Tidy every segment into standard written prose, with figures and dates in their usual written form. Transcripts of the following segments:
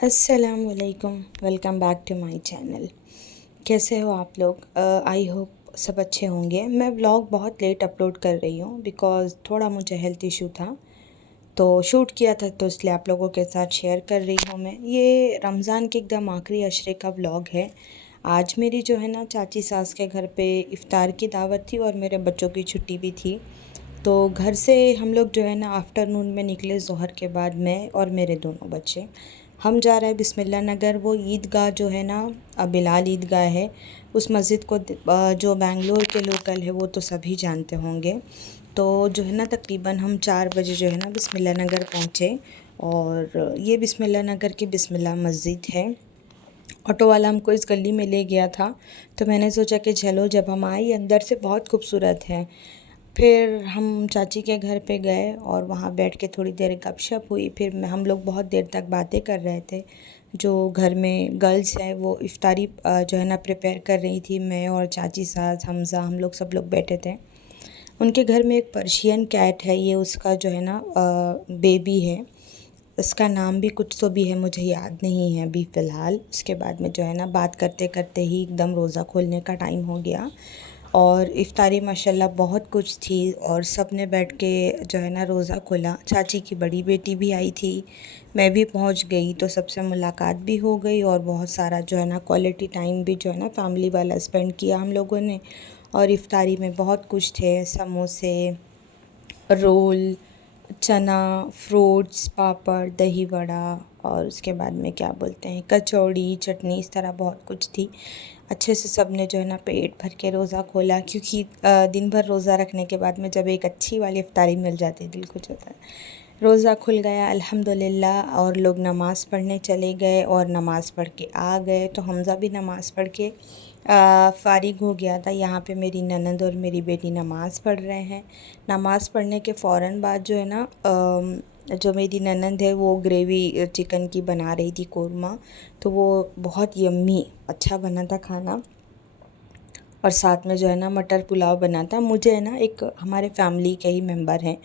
अस्सलामुअलैकुम, welcome back to my channel. कैसे हो आप लोग? आई होप सब अच्छे होंगे। मैं व्लॉग बहुत लेट अपलोड कर रही हूँ बिकॉज़ थोड़ा मुझे हेल्थ इशू था, तो शूट किया था तो इसलिए आप लोगों के साथ शेयर कर रही हूँ मैं। ये रमज़ान के एकदम आखिरी अशरे का व्लॉग है। आज मेरी जो है ना चाची सास के घर पे इफ़्तार की दावत थी और मेरे बच्चों की छुट्टी भी थी। तो घर से हम लोग जो है ना आफ्टरनून में निकले ज़ोहर के बाद, मैं और मेरे दोनों बच्चे। हम जा रहे हैं बिस्मिल्लाह नगर। वो ईदगाह जो है ना बिलाल ईदगाह है, उस मस्जिद को जो बेंगलोर के लोकल है वो तो सभी जानते होंगे। तो जो है ना तकरीबन हम 4 बजे जो है ना बिस्मिल्लाह नगर पहुँचे। और ये बिस्मिल्लाह नगर की बिस्मिल्लाह मस्जिद है। ऑटो वाला हमको इस गली में ले गया था, तो मैंने सोचा कि चलो, जब हम आए अंदर से बहुत खूबसूरत है। फिर हम चाची के घर पे गए और वहाँ बैठ के थोड़ी देर गपशप हुई। फिर हम लोग बहुत देर तक बातें कर रहे थे। जो घर में गर्ल्स है वो इफ़्तारी जो है ना प्रिपेयर कर रही थी। मैं और चाची सास हमज़ा हम लोग सब लोग बैठे थे। उनके घर में एक पर्शियन कैट है, ये उसका जो है ना बेबी है। उसका नाम भी कुछ तो भी है, मुझे याद नहीं है अभी फ़िलहाल। उसके बाद में जो है ना बात करते करते ही एकदम रोज़ा खोलने का टाइम हो गया। और इफ़्तारी माशाल्लाह बहुत कुछ थी और सब ने बैठ के जो है ना रोज़ा खोला। चाची की बड़ी बेटी भी आई थी, मैं भी पहुंच गई, तो सबसे मुलाकात भी हो गई और बहुत सारा जो है ना क्वालिटी टाइम भी जो है ना फैमिली वाला स्पेंड किया हम लोगों ने। और इफ़्तारी में बहुत कुछ थे, समोसे, रोल, चना, फ्रूट्स, पापड़, दही वड़ा और उसके बाद में क्या बोलते हैं कचौड़ी, चटनी, इस तरह बहुत कुछ थी। अच्छे से सब ने जो है ना पेट भर के रोज़ा खोला, क्योंकि दिन भर रोज़ा रखने के बाद में जब एक अच्छी वाली इफ्तारी मिल जाती है दिल खुश होता है। रोज़ा खुल गया अल्हम्दुलिल्लाह और लोग नमाज़ पढ़ने चले गए और नमाज़ पढ़ के आ गए। तो हमज़ा भी नमाज़ पढ़ के फ़ारिग हो गया था। यहाँ पे मेरी ननद और मेरी बेटी नमाज़ पढ़ रहे हैं। नमाज़ पढ़ने के फ़ौरन बाद जो है ना जो मेरी ननद है वो ग्रेवी चिकन की बना रही थी, कोरमा। तो वो बहुत यम्मी अच्छा बना था खाना। और साथ में जो है ना मटर पुलाव बना था। मुझे है ना एक हमारे फैमिली के ही मेंबर हैं,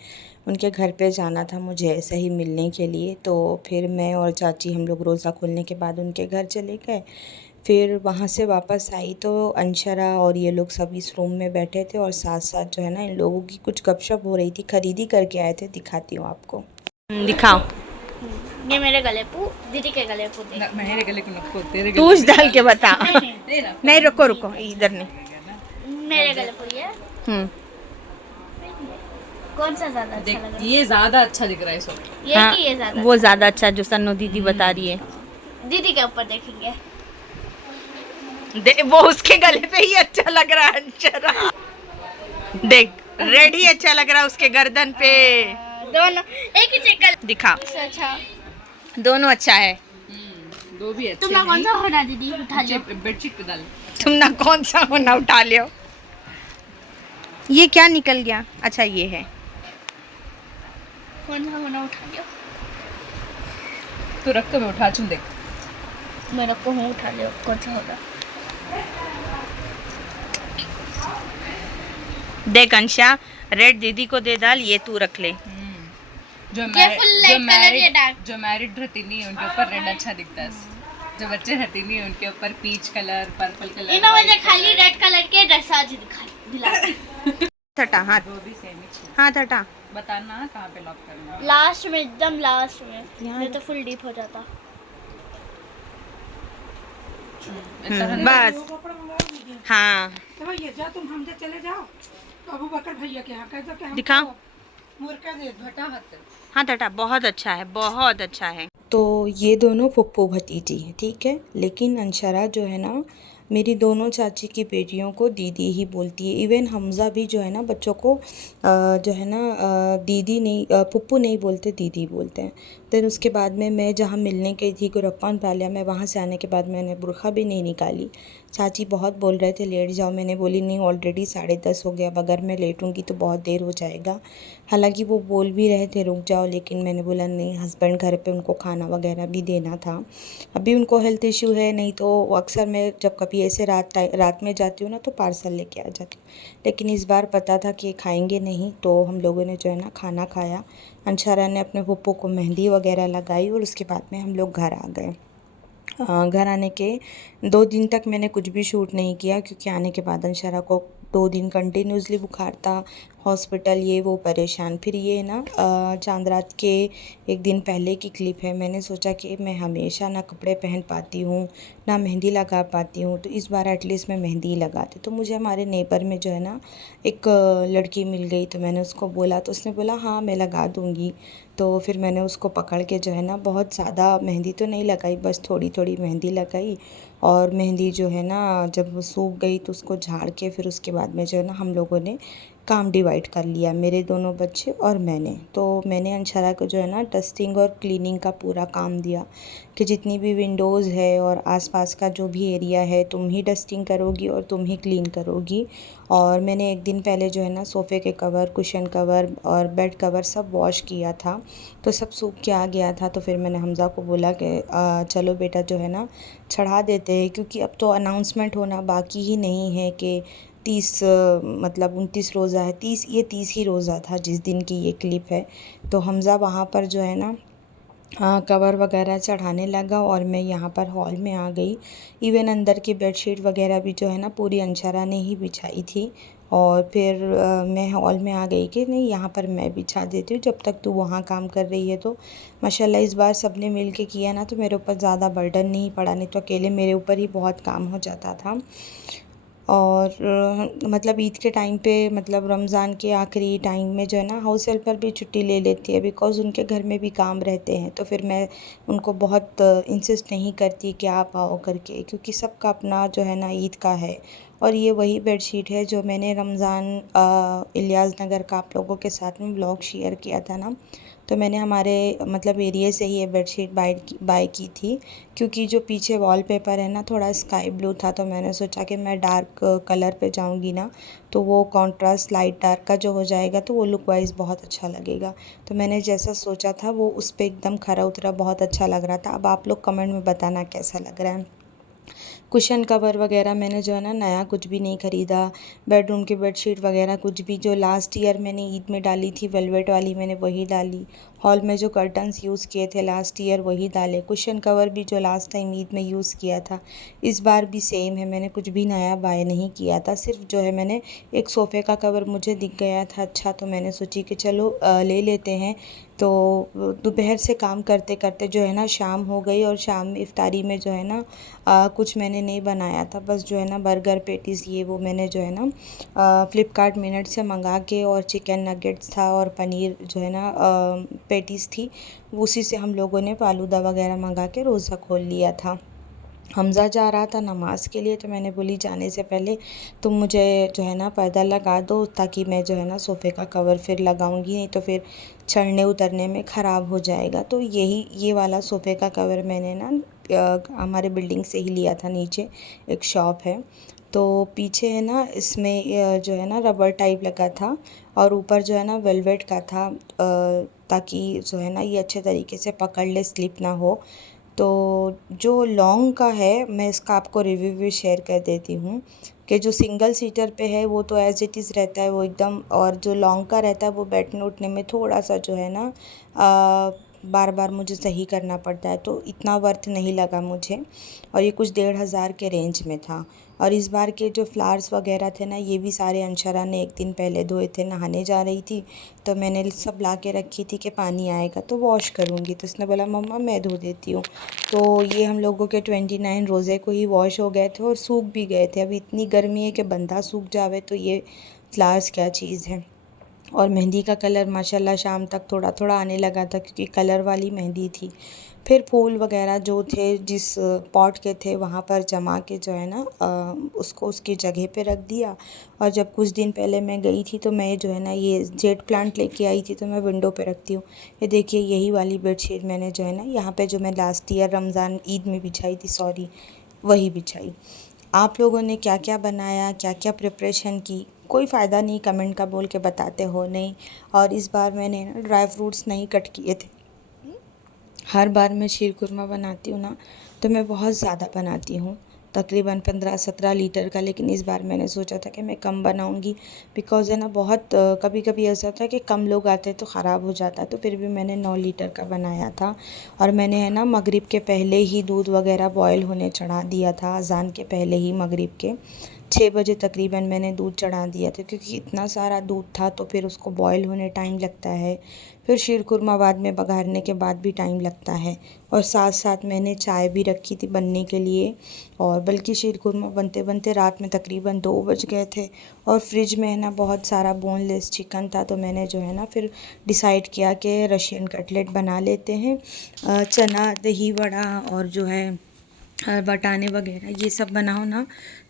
उनके घर पे जाना था मुझे ऐसे ही मिलने के लिए। तो फिर मैं और चाची हम लोग रोज़ा खोलने के बाद उनके घर चले गए। फिर वहाँ से वापस आई तो अंशरा और ये लोग सब इस रूम में बैठे थे और साथ साथ जो है ना इन लोगों की कुछ गपशप हो रही थी। खरीदी करके आए थे, दिखाती हूँ आपको। दिखाओ। ये मेरे गले पू, दीदी के गले पू दे। मेरे गले को नको, तेरे तू गले डाल के बता। नहीं, नहीं, रुको रुको, इधर नहीं। मेरे गले पू ये हम्म। कौन सा ज्यादा अच्छा देख, लग रहा ये ज्यादा अच्छा दिख रहा है सब। है? ये हाँ, कि ये ज्यादा वो ज़्यादा अच्छा जो सन्नो दीदी बता रही है। दीदी के ऊपर देखेंगे। वो उसके गले पे ही अच्छा लग रहा है अंशरा। देख, रेड ही अच्छा लग रहा है उसके गर्दन पे। दोनों एक ही चेक दिखा, अच्छा। दोनों अच्छा है। दो भी अच्छे तुम ना कौन नहीं। सा होना दीदी उठा लियो। बेडशीट पे डाल। तुम ना कौन सा होना उठा लियो। ये क्या निकल गया? अच्छा ये है। कौन सा होना उठा लियो। तो रख के मैं उठा चुन देख। मेरे को हूँ उठा लियो, कौन सा होगा। देख अंशा, रेड दीदी को दे डाल, ये तू रख ले। जो ये full light color, ये dark। जो मैरिड रहती नहीं है उनके ऊपर रेड अच्छा दिखता है। जो बच्चे रहती नहीं है उनके ऊपर पीच कलर, पर्पल कलर। इन मुझे खाली रेड कलर के ड्रेस आज दिला। हटा हाथ, दो भी सेम ही। हाथ हटा। बताना कहाँ पे लॉक करना है। लास्ट में, एकदम लास्ट में, यहाँ नहीं तो फुल डीप हो जाता। बस हाँ, तो भैया जा, तुम हमसे चले जाओ तो अबू बकर भैया के यहाँ कह दो कि हमको दिखा। मुर्गा दे दो। हटा हाथ। हाथ हटा। बहुत अच्छा है, बहुत अच्छा है। तो ये दोनों फुप्पो भतीजी हैं, ठीक है। लेकिन अंशरा जो है ना मेरी दोनों चाची की बेटियों को दीदी ही बोलती है। इवन हमज़ा भी जो है ना बच्चों को जो है ना दीदी नहीं, फुप्पू नहीं बोलते, दीदी बोलते हैं। देन उसके बाद में मैं जहाँ मिलने गई थी गुरप्पान पालिया में, वहाँ से आने के बाद मैंने बुरखा भी नहीं निकाली। चाची बहुत बोल रहे थे लेट जाओ, मैंने बोली नहीं, ऑलरेडी 10:30 हो गया, अब अगर मैं लेटूँगी तो बहुत देर हो जाएगा। हालांकि वो बोल भी रहे थे रुक जाओ, लेकिन मैंने बोला नहीं, हस्बैंड घर पे उनको खाना वगैरह भी देना था। अभी उनको हेल्थ इशू है, नहीं तो अक्सर मैं जब कभी ऐसे रात में जाती हूँ ना तो पार्सल लेके आ जाती हूँ, लेकिन इस बार पता था कि खाएंगे नहीं, तो हम लोगों ने जो है ना खाना खाया। अंशारा ने अपने पप्पू को मेहंदी वगैरह लगाई और उसके बाद में हम लोग घर आ गए। घर आने के 2 दिन तक मैंने कुछ भी शूट नहीं किया, क्योंकि आने के बाद अंशारा को 2 दिन कंटिन्यूसली बुखार था, हॉस्पिटल ये वो परेशान। फिर ये ना चांद रात के 1 दिन पहले की क्लिप है। मैंने सोचा कि मैं हमेशा ना कपड़े पहन पाती हूँ ना मेहंदी लगा पाती हूँ, तो इस बार एटलीस्ट मैं मेहंदी लगाती। तो मुझे हमारे नेबर में जो है ना एक लड़की मिल गई, तो मैंने उसको बोला, तो उसने बोला हाँ मैं लगा दूँगी। तो फिर मैंने उसको पकड़ के जो है ना बहुत ज़्यादा मेहंदी तो नहीं लगाई, बस थोड़ी थोड़ी मेहंदी लगाई। और मेहंदी जो है ना जब वो सूख गई तो उसको झाड़ के फिर उसके बाद में जो है ना हम लोगों ने काम डिवाइड कर लिया, मेरे दोनों बच्चे और मैंने। तो मैंने अंशारा को जो है ना डस्टिंग और क्लीनिंग का पूरा काम दिया कि जितनी भी विंडोज़ है और आसपास का जो भी एरिया है तुम ही डस्टिंग करोगी और तुम ही क्लीन करोगी। और मैंने 1 दिन पहले जो है ना सोफ़े के कवर, कुशन कवर और बेड कवर सब वॉश किया था, तो सब सूख के आ गया था। तो फिर मैंने हमज़ा को बोला कि चलो बेटा जो है ना चढ़ा देते हैं, क्योंकि अब तो अनाउंसमेंट होना बाकी ही नहीं है कि 30 मतलब 29 रोज़ा है, 30 ही रोज़ा था जिस दिन की ये क्लिप है। तो हमज़ा वहाँ पर जो है ना कवर वगैरह चढ़ाने लगा और मैं यहाँ पर हॉल में आ गई। इवन अंदर की बेडशीट वगैरह भी जो है ना पूरी अंशारा ने ही बिछाई थी। और फिर मैं हॉल में आ गई कि नहीं यहाँ पर मैं बिछा देती हूँ, जब तक तू वहाँ काम कर रही है। तो माशाल्लाह इस बार सबने मिल के किया ना, तो मेरे ऊपर ज़्यादा बर्डन नहीं पड़ा, नहीं तो अकेले मेरे ऊपर ही बहुत काम हो जाता था। और मतलब ईद के टाइम पे, मतलब रमज़ान के आखिरी टाइम में जो है ना हाउस हेल्पर भी छुट्टी ले लेती है, बिकॉज़ उनके घर में भी काम रहते हैं। तो फिर मैं उनको बहुत इंसिस्ट नहीं करती कि आप आओ करके, क्योंकि सबका अपना जो है ना ईद का है। और ये वही बेडशीट है जो मैंने रमज़ान इलियास नगर का आप लोगों के साथ में व्लॉग शेयर किया था ना, तो मैंने हमारे मतलब एरिया से ही ये बेडशीट बाय की थी, क्योंकि जो पीछे वॉलपेपर है ना थोड़ा स्काई ब्लू था। तो मैंने सोचा कि मैं डार्क कलर पे जाऊंगी ना तो वो कॉन्ट्रास्ट लाइट डार्क का जो हो जाएगा तो वो लुक वाइज बहुत अच्छा लगेगा। तो मैंने जैसा सोचा था वो उस पर एकदम खरा उतरा, बहुत अच्छा लग रहा था। अब आप लोग कमेंट में बताना कैसा लग रहा है। कुशन कवर वगैरह मैंने जो है ना नया कुछ भी नहीं ख़रीदा। बेडरूम की बेडशीट वगैरह कुछ भी जो लास्ट ईयर मैंने ईद में डाली थी वेलवेट वाली, मैंने वही डाली। हॉल में जो कर्टन्स यूज़ किए थे लास्ट ईयर वही डाले। कुशन कवर भी जो लास्ट टाइम ईद में यूज़ किया था इस बार भी सेम है, मैंने कुछ भी नया बाय नहीं किया था। सिर्फ जो है मैंने एक सोफ़े का कवर मुझे दिख गया था अच्छा, तो मैंने सोची कि चलो ले लेते हैं। तो दोपहर से काम करते करते जो है ना शाम हो गई, और शाम में इफ्तारी में जो है ना कुछ मैंने नहीं बनाया था, बस जो है ना बर्गर पैटीज़ ये वो मैंने जो है ना फ़्लिपकार्ट मिनट से मंगा के, और चिकन नगेट्स था और पनीर जो है ना पैटीज़ थी, उसी से हम लोगों ने फालूदा वगैरह मंगा के रोज़ा खोल लिया था। हमज़ा जा रहा था नमाज़ के लिए, तो मैंने बोली जाने से पहले तुम मुझे जो है ना पर्दा लगा दो, ताकि मैं जो है ना सोफ़े का कवर फिर लगाऊंगी, नहीं तो फिर चढ़ने उतरने में ख़राब हो जाएगा। तो ये वाला सोफ़े का कवर मैंने ना हमारे बिल्डिंग से ही लिया था, नीचे एक शॉप है। तो पीछे है ना इसमें जो है ना रबर टाइप लगा था, और ऊपर जो है ना वेलवेट का था, ताकि जो है ना ये अच्छे तरीके से पकड़ ले, स्लिप ना हो। तो जो लॉन्ग का है मैं इसका आपको रिव्यू भी शेयर कर देती हूँ कि जो सिंगल सीटर पे है वो तो एज़ इट इज़ रहता है वो एकदम, और जो लॉन्ग का रहता है वो बैठने उठने में थोड़ा सा जो है ना बार बार मुझे सही करना पड़ता है, तो इतना वर्थ नहीं लगा मुझे। और ये कुछ 1,500 के रेंज में था। और इस बार के जो फ्लावर्स वगैरह थे ना ये भी सारे अंशरा ने 1 दिन पहले धोए थे, नहाने जा रही थी तो मैंने सब ला के रखी थी कि पानी आएगा तो वॉश करूँगी, तो उसने बोला मम्मा मैं धो देती हूँ। तो ये हम लोगों के 29 रोज़े को ही वॉश हो गए थे और सूख भी गए थे। अभी इतनी गर्मी है कि बंदा सूख जावे, तो ये फ्लावर्स क्या चीज़ है। और मेहंदी का कलर माशाल्लाह शाम तक थोड़ा थोड़ा आने लगा था, क्योंकि कलर वाली मेहंदी थी। फिर फूल वगैरह जो थे जिस पॉट के थे वहाँ पर जमा के जो है ना उसको उसकी जगह पे रख दिया। और जब कुछ दिन पहले मैं गई थी तो मैं जो है ना ये जेट प्लांट लेके आई थी, तो मैं विंडो पे रखती हूँ। ये देखिए यही वाली बेडशीट मैंने जो है ना यहाँ पे जो मैं लास्ट ईयर रमज़ान ईद में बिछाई थी, सॉरी वही बिछाई। आप लोगों ने क्या क्या बनाया, क्या क्या प्रिपरेशन की, कोई फ़ायदा नहीं कमेंट का बोल के बताते हो नहीं। और इस बार मैंने ना ड्राई फ्रूट्स नहीं कट किए थे। हर बार मैं शीर कुरमा बनाती हूँ ना तो मैं बहुत ज़्यादा बनाती हूँ, तकरीबन 15-17 लीटर का, लेकिन इस बार मैंने सोचा था कि मैं कम बनाऊंगी बिकॉज़ है ना बहुत कभी कभी ऐसा होता है कि कम लोग आते हैं तो ख़राब हो जाता है। तो फिर भी मैंने 9 लीटर का बनाया था और मैंने है ना मगरिब के पहले ही दूध वगैरह बॉयल होने चढ़ा दिया था, अज़ान के पहले ही मगरिब के 6 बजे तकरीबन मैंने दूध चढ़ा दिया था, क्योंकि इतना सारा दूध था तो फिर उसको बॉयल होने टाइम लगता है, फिर शीरकुरमा बाद में बघारने के बाद भी टाइम लगता है, और साथ साथ मैंने चाय भी रखी थी बनने के लिए। और बल्कि शीरकुरमा बनते बनते रात में तकरीबन 2 बज गए थे और फ्रिज में है ना बहुत सारा बोनलेस चिकन था, तो मैंने जो है ना फिर डिसाइड किया कि रशियन कटलेट बना लेते हैं। चना दही वड़ा और जो है बटाने वगैरह ये सब बनाओ ना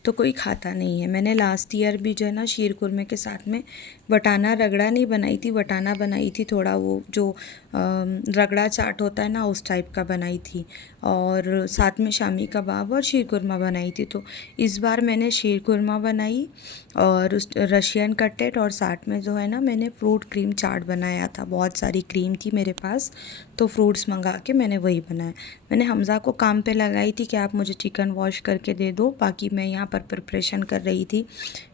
तो कोई खाता नहीं है। मैंने लास्ट ईयर भी जो है ना शीरकुरमे के साथ में बटाना रगड़ा नहीं बनाई थी, बटाना बनाई थी, थोड़ा वो जो रगड़ा चाट होता है ना उस टाइप का बनाई थी, और साथ में शामी कबाब और शीरकुरमा बनाई थी। तो इस बार मैंने शीरकुरमा बनाई और उस रशियन कटलेट, और साथ में जो है ना मैंने फ्रूट क्रीम चाट बनाया था। बहुत सारी क्रीम थी मेरे पास तो फ्रूट्स मंगा के मैंने वही बनाया। मैंने हमज़ा को काम पे लगाई थी कि आप मुझे चिकन वॉश करके दे दो, बाकी मैं यहाँ पर प्रिपरेशन कर रही थी।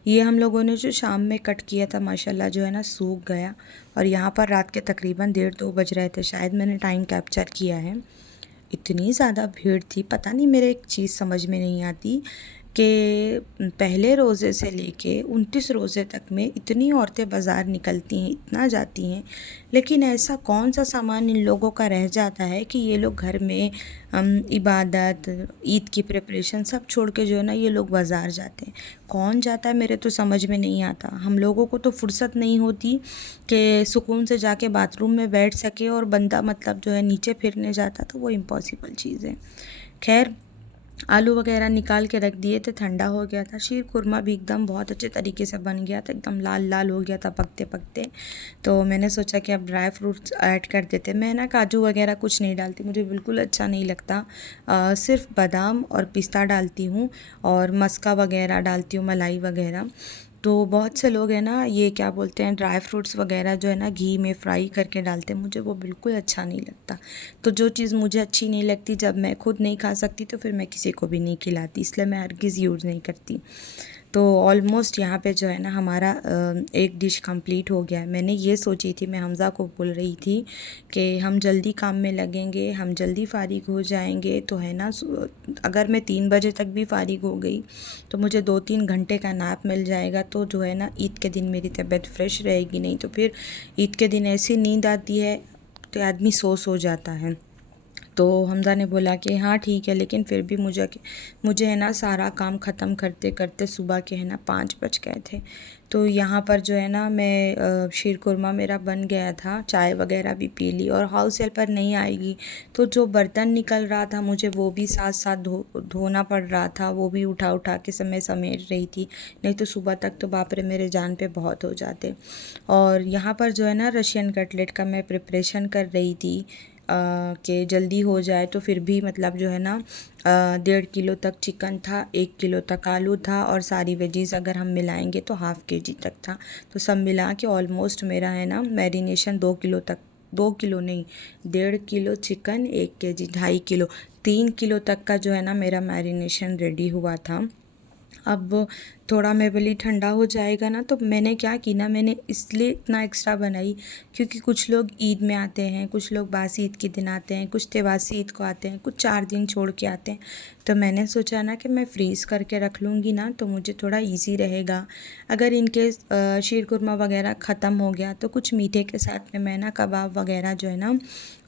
ये हम लोगों ने जो शाम में कट किया था माशाल्लाह जो है ना सूख गया, और यहाँ पर रात के तकरीबन 1:30-2 बज रहे थे, शायद मैंने टाइम कैप्चर किया है। इतनी ज़्यादा भीड़ थी, पता नहीं मेरे एक चीज़ समझ में नहीं आती कि पहले रोज़े से लेके 29 रोज़े तक में इतनी औरतें बाज़ार निकलती हैं, इतना जाती हैं, लेकिन ऐसा कौन सा सामान इन लोगों का रह जाता है कि ये लोग घर में इबादत, ईद की प्रिपरेशन सब छोड़ के जो है ना ये लोग बाज़ार जाते हैं। कौन जाता है मेरे तो समझ में नहीं आता। हम लोगों को तो फुर्सत नहीं होती कि सुकून से जाके बाथरूम में बैठ सके, और बंदा मतलब जो है नीचे फिरने जाता, तो वो इम्पॉसिबल चीज़ है। खैर आलू वगैरह निकाल के रख दिए थे, ठंडा हो गया था। शीरकुरमा भी एकदम बहुत अच्छे तरीके से बन गया था, एकदम लाल लाल हो गया था पकते पकते। तो मैंने सोचा कि अब ड्राई फ्रूट्स ऐड कर देते। मैं ना काजू वगैरह कुछ नहीं डालती, मुझे बिल्कुल अच्छा नहीं लगता। सिर्फ बादाम और पिस्ता डालती हूँ और मस्का वगैरह डालती हूँ, मलाई वगैरह। तो बहुत से लोग हैं ना ये क्या बोलते हैं ड्राई फ्रूट्स वगैरह जो है ना घी में फ्राई करके डालते हैं, मुझे वो बिल्कुल अच्छा नहीं लगता। तो जो चीज़ मुझे अच्छी नहीं लगती, जब मैं खुद नहीं खा सकती तो फिर मैं किसी को भी नहीं खिलाती, इसलिए मैं हरगिज़ यूज़ नहीं करती। तो ऑलमोस्ट यहाँ पे जो है ना हमारा एक डिश कंप्लीट हो गया है। मैंने ये सोची थी, मैं हमज़ा को बोल रही थी कि हम जल्दी काम में लगेंगे, हम जल्दी फ़ारिग हो जाएंगे, तो है ना अगर मैं 3 बजे तक भी फ़ारिग हो गई तो मुझे 2-3 घंटे का नैप मिल जाएगा, तो जो है ना ईद के दिन मेरी तबीयत फ्रेश रहेगी। नहीं तो फिर ईद के दिन ऐसी नींद आती है तो आदमी सो जाता है। तो हमज़ा ने बोला कि हाँ ठीक है, लेकिन फिर भी मुझे है ना सारा काम ख़त्म करते करते सुबह के है ना 5 बज गए थे। तो यहाँ पर जो है ना मैं शीरकुरमा मेरा बन गया था, चाय वगैरह भी पी ली, और हाउस हेल्पर नहीं आएगी तो जो बर्तन निकल रहा था मुझे वो भी साथ साथ धोना पड़ रहा था, वो भी उठा उठा के समेट रही थी, नहीं तो सुबह तक तो बाप रे मेरे जान पे बहुत हो जाते। और यहाँ पर जो है ना रशियन कटलेट का मैं प्रिपरेशन कर रही थी कि जल्दी हो जाए, तो फिर भी मतलब जो है ना 1.5 किलो तक चिकन था, 1 किलो तक आलू था, और सारी वेजीज़ अगर हम मिलाएंगे तो ½ kg तक था। तो सब मिला के ऑलमोस्ट मेरा है ना मैरिनेशन 2 किलो तक, 2 किलो नहीं 1.5 kilo chicken, 1 kg 2.5 kilo 3 kilo तक का जो है ना मेरा मैरिनेशन रेडी हुआ था। अब थोड़ा मैं बोली ठंडा हो जाएगा ना, तो मैंने क्या की ना, मैंने इसलिए इतना एक्स्ट्रा बनाई क्योंकि कुछ लोग ईद में आते हैं, कुछ लोग बासी ईद के दिन आते हैं, कुछ त्योहासी ईद को आते हैं, कुछ 4 दिन छोड़ के आते हैं। तो मैंने सोचा ना कि मैं फ्रीज़ करके रख लूँगी ना तो मुझे थोड़ा ईजी रहेगा। अगर इनके शीरकुरमा वगैरह ख़त्म हो गया तो कुछ मीठे के साथ में मैं ना कबाब वगैरह जो है ना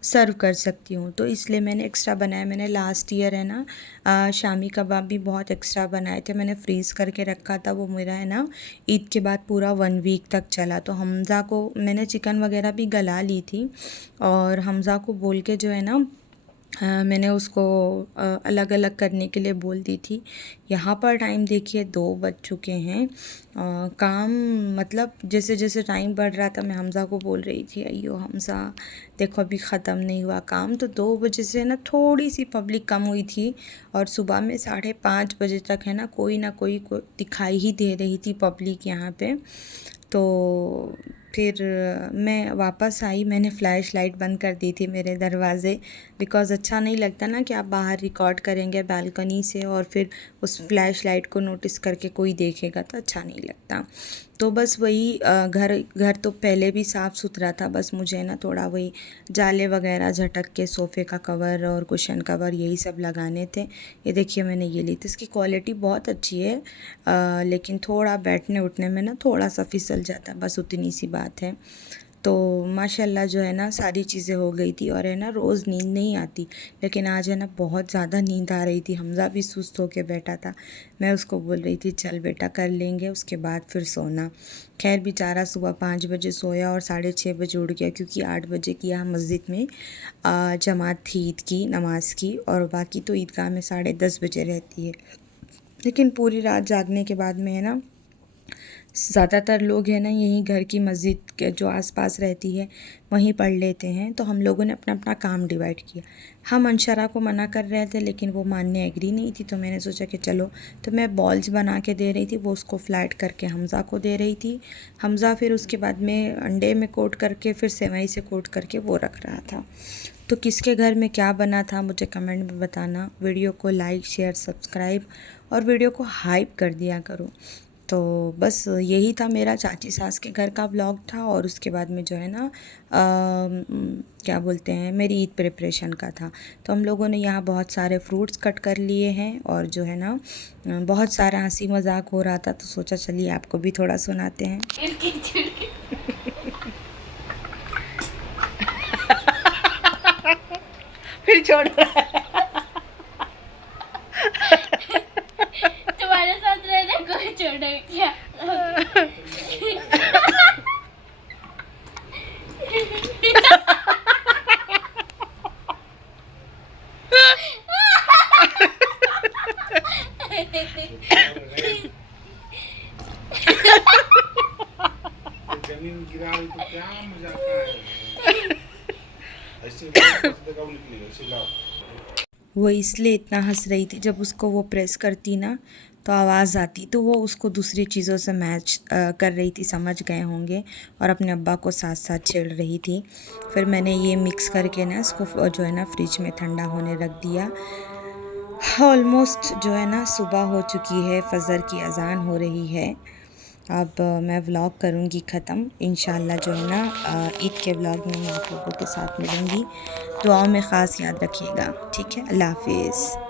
सर्व कर सकती हूँ, तो इसलिए मैंने एक्स्ट्रा बनाया। मैंने लास्ट ईयर है ना शामी कबाब भी बहुत एक्स्ट्रा बनाए थे, मैंने फ्रीज़ करके रखा था, वो मेरा है ना ईद के बाद पूरा 1 वीक तक चला। तो हमज़ा को मैंने चिकन वगैरह भी गला ली थी, और हमज़ा को बोल के जो है ना मैंने उसको अलग अलग करने के लिए बोल दी थी। यहाँ पर टाइम देखिए 2 बज चुके हैं। काम मतलब जैसे जैसे टाइम बढ़ रहा था मैं हमज़ा को बोल रही थी अयो हमज़ा देखो अभी ख़त्म नहीं हुआ काम। तो 2 बजे से ना थोड़ी सी पब्लिक कम हुई थी, और सुबह में 5:30 बजे तक है ना कोई ना कोई दिखाई ही दे रही थी पब्लिक यहाँ पे। तो फिर मैं वापस आई, मैंने फ़्लैश लाइट बंद कर दी थी मेरे दरवाज़े, बिकॉज़ अच्छा नहीं लगता ना कि आप बाहर रिकॉर्ड करेंगे बालकनी से और फिर उस फ़्लैश लाइट को नोटिस करके कोई देखेगा तो अच्छा नहीं लगता। तो बस वही घर तो पहले भी साफ़ सुथरा था, बस मुझे ना थोड़ा वही जाले वगैरह झटक के सोफ़े का कवर और कुशन कवर यही सब लगाने थे। ये देखिए मैंने ये ली थी, इसकी क्वालिटी बहुत अच्छी है, लेकिन थोड़ा बैठने उठने में ना थोड़ा सा फिसल जाता है, बस उतनी सी बात है। तो माशाल्लाह जो है ना सारी चीज़ें हो गई थी और है ना रोज़ नींद नहीं आती, लेकिन आज है ना बहुत ज़्यादा नींद आ रही थी। हमज़ा भी सुस्त होके बैठा था, मैं उसको बोल रही थी चल बेटा कर लेंगे उसके बाद फिर सोना। खैर बेचारा सुबह 5 बजे सोया और 6:30 बजे उठ गया, क्योंकि 8 बजे की यहाँ मस्जिद में जमात थी ईद की नमाज़ की, और बाकी तो ईदगाह में 10:30 बजे रहती है। लेकिन पूरी रात जागने के बाद में है ना ज़्यादातर लोग हैं ना यहीं घर की मस्जिद के जो आसपास रहती है वहीं पढ़ लेते हैं, तो हम लोगों ने अपना अपना काम डिवाइड किया। हम अंशरा को मना कर रहे थे लेकिन वो मानने एग्री नहीं थी, तो मैंने सोचा कि चलो, तो मैं बॉल्स बना के दे रही थी, वो उसको फ्लैट करके हमज़ा को दे रही थी। हमज़ा फिर उसके बाद में अंडे में कोट करके फिर सेवई से कोट करके वो रख रहा था। तो किसके घर में क्या बना था मुझे कमेंट में बताना। वीडियो को लाइक शेयर सब्सक्राइब और वीडियो को हाइप कर दिया करो। तो बस यही था मेरा चाची सास के घर का व्लॉग था, और उसके बाद में जो है ना क्या बोलते हैं मेरी ईद प्रिपरेशन का था। तो हम लोगों ने यहाँ बहुत सारे फ्रूट्स कट कर लिए हैं, और जो है ना बहुत सारा हंसी मजाक हो रहा था, तो सोचा चलिए आपको भी थोड़ा सुनाते हैं। फिर छोड़ तुम्हारे साथ रहने कोई छोड़े क्या? जमीन गिरा रही तो क्या मजाक है, ऐसे निकलेगा ऐसे लाओ। वो इसलिए इतना हंस रही थी, जब उसको वो प्रेस करती ना तो आवाज़ आती, तो वो उसको दूसरी चीज़ों से मैच कर रही थी, समझ गए होंगे, और अपने अब्बा को साथ साथ छेड़ रही थी। फिर मैंने ये मिक्स करके ना इसको जो है ना फ्रिज में ठंडा होने रख दिया। ऑलमोस्ट जो है ना सुबह हो चुकी है, फजर की अज़ान हो रही है। अब मैं व्लॉग करूँगी ख़त्म इंशाल्लाह। जो है ना ईद के व्लॉग में मैं आप लोगों के साथ मिलूँगी। दुआओं में ख़ास याद रखिएगा, ठीक है। अल्लाह हाफ़िज़।